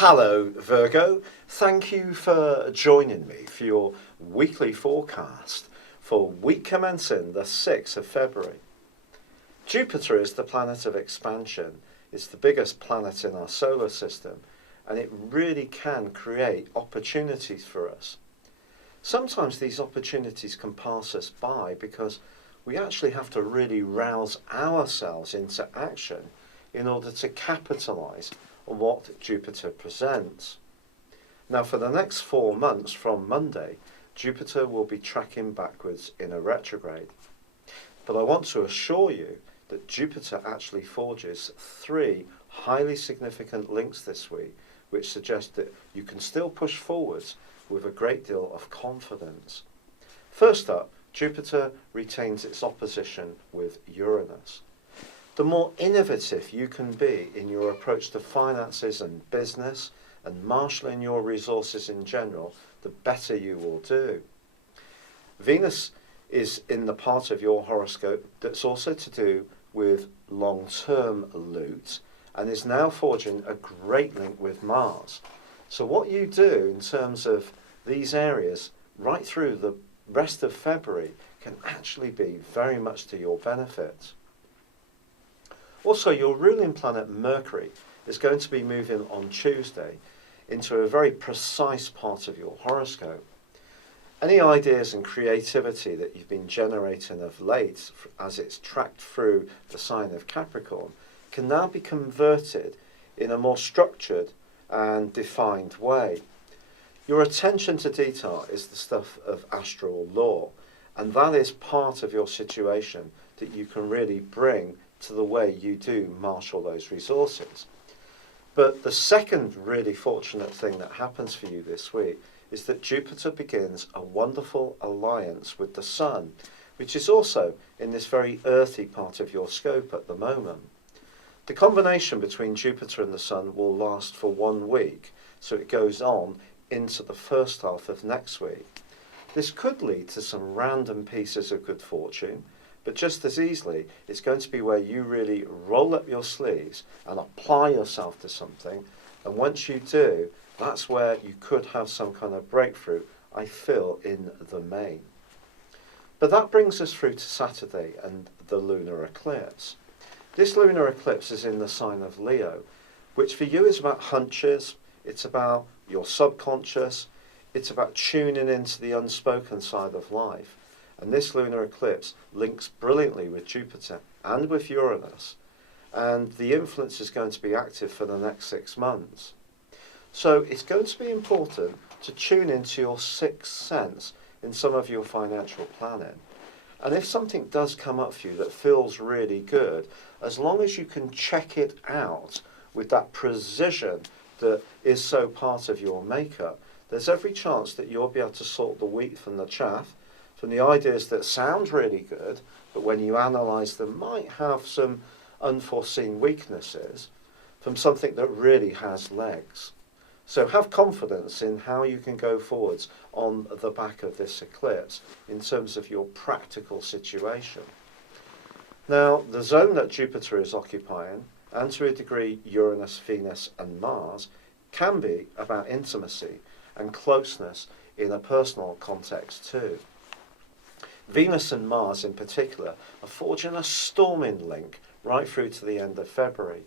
Hello Virgo, thank you for joining me for your weekly forecast for week commencing the 6th of February. Jupiter is the planet of expansion. It's the biggest planet in our solar system, and it really can create opportunities for us. Sometimes these opportunities can pass us by because we actually have to really rouse ourselves into action in order to capitalise on what Jupiter presents. Now, for the next 4 months from Monday, Jupiter will be tracking backwards in a retrograde. But I want to assure you that Jupiter actually forges 3 highly significant links this week, which suggest that you can still push forwards with a great deal of confidence. First up, Jupiter retains its opposition with Uranus. The more innovative you can be in your approach to finances and business and marshalling your resources in general, the better you will do. Venus is in the part of your horoscope that's also to do with long-term loot and is now forging a great link with Mars. So what you do in terms of these areas right through the rest of February can actually be very much to your benefit. Also, your ruling planet Mercury is going to be moving on Tuesday into a very precise part of your horoscope. Any ideas and creativity that you've been generating of late as it's tracked through the sign of Capricorn can now be converted in a more structured and defined way. Your attention to detail is the stuff of astral law, and that is part of your situation that you can really bring to the way you do marshal those resources. But the second really fortunate thing that happens for you this week is that Jupiter begins a wonderful alliance with the Sun, which is also in this very earthy part of your scope at the moment. The combination between Jupiter and the Sun will last for 1 week, so it goes on into the first half of next week. This could lead to some random pieces of good fortune, but just as easily, it's going to be where you really roll up your sleeves and apply yourself to something. And once you do, that's where you could have some kind of breakthrough, I feel, in the main. But that brings us through to Saturday and the lunar eclipse. This lunar eclipse is in the sign of Leo, which for you is about hunches, it's about your subconscious, it's about tuning into the unspoken side of life. And this lunar eclipse links brilliantly with Jupiter and with Uranus, and the influence is going to be active for the next 6 months. So it's going to be important to tune into your sixth sense in some of your financial planning. And if something does come up for you that feels really good, as long as you can check it out with that precision that is so part of your makeup, there's every chance that you'll be able to sort the wheat from the chaff, from the ideas that sound really good, but when you analyse them might have some unforeseen weaknesses, from something that really has legs. So have confidence in how you can go forwards on the back of this eclipse in terms of your practical situation. Now, the zone that Jupiter is occupying, and to a degree Uranus, Venus and Mars, can be about intimacy and closeness in a personal context too. Venus and Mars in particular are forging a storming link right through to the end of February.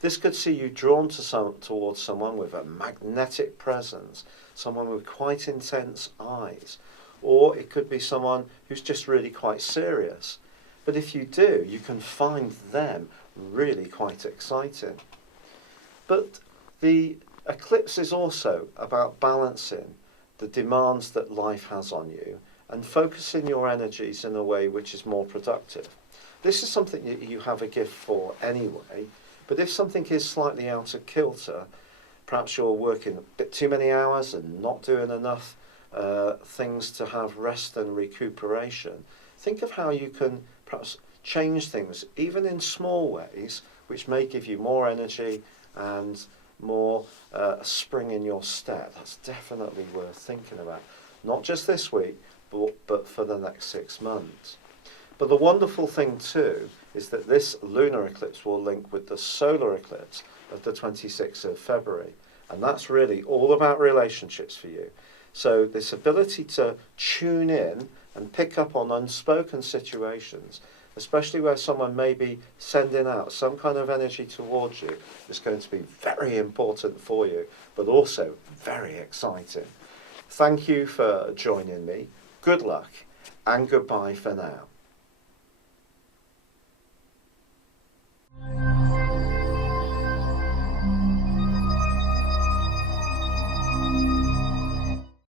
This could see you drawn towards someone with a magnetic presence, someone with quite intense eyes, or it could be someone who's just really quite serious. But if you do, you can find them really quite exciting. But the eclipse is also about balancing the demands that life has on you and focusing your energies in a way which is more productive. This is something that you have a gift for anyway, but if something is slightly out of kilter, perhaps you're working a bit too many hours and not doing enough things to have rest and recuperation, think of how you can perhaps change things, even in small ways, which may give you more energy and more spring in your step. That's definitely worth thinking about. Not just this week, but for the next 6 months. But the wonderful thing too is that this lunar eclipse will link with the solar eclipse of the 26th of February. And that's really all about relationships for you. So this ability to tune in and pick up on unspoken situations, especially where someone may be sending out some kind of energy towards you, is going to be very important for you, but also very exciting. Thank you for joining me. Good luck and goodbye for now.